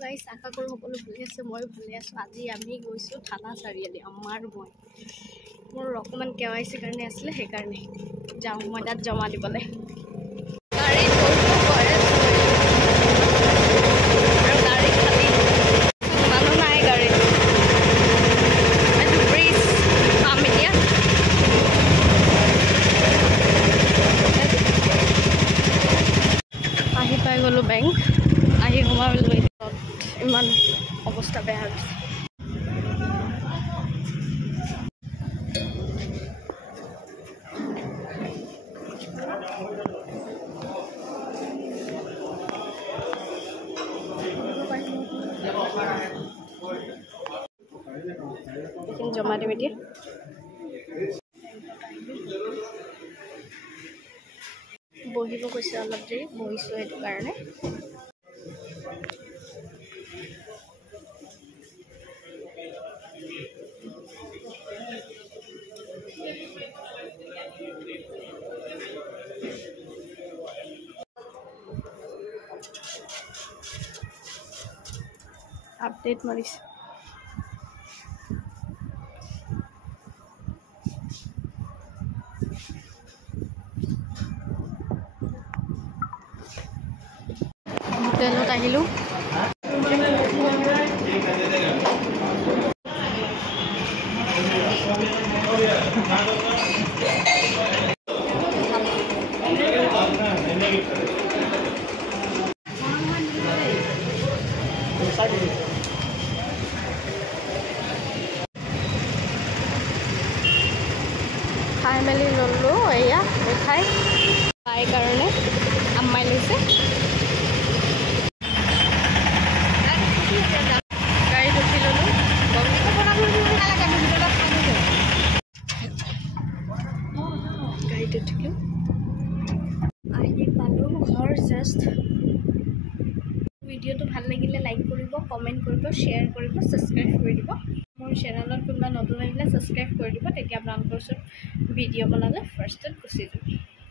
গাইছ আশা কৰোঁ সকলো ভালে আছে মই ভালে আছোঁ। আজি আমি গৈছোঁ থানা চাৰিআলি মোৰ অকণমান KYC কাৰণে আছিলে সেইকাৰণে যাওঁ মই তাত জমা দিবলৈ। আহি পাই গ'লোঁ বেংক, আহি সোমালোঁ। ইমান অৱস্থা বেয়া হৈছে। জমা দিম এতিয়া। বহিব কৈছে অলপ দেৰি, বহিছোঁ সেইটো কাৰণে। আপডেট মাৰিছে। হোটেলত আহিলোঁ। খাই মেলি ল'লোঁ। এয়া মিঠাই তাইৰ কাৰণে আম্মাই লৈছে। গাড়ীত উঠি ল'লোঁ। গাড়ীত উঠিলোঁ, আহি পালোঁ ঘৰ জাষ্ট। ভিডিঅ'টো ভাল লাগিলে লাইক কৰিব, কমেণ্ট কৰিব, শ্বেয়াৰ কৰিব, ছাবস্ক্ৰাইব কৰি দিব। মোৰ চেনেলত কোনোবা নতুন আহিলে ছাবস্ক্ৰাইব কৰি দিব, তেতিয়া আপোনালোকৰ ওচৰত ভিডিঅ' বনালে ফাৰ্ষ্টত গুচি যাব।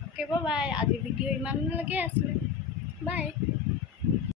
Okay bye. আজি ভিডিঅ' ইমানলৈকে আছিলে। বাই।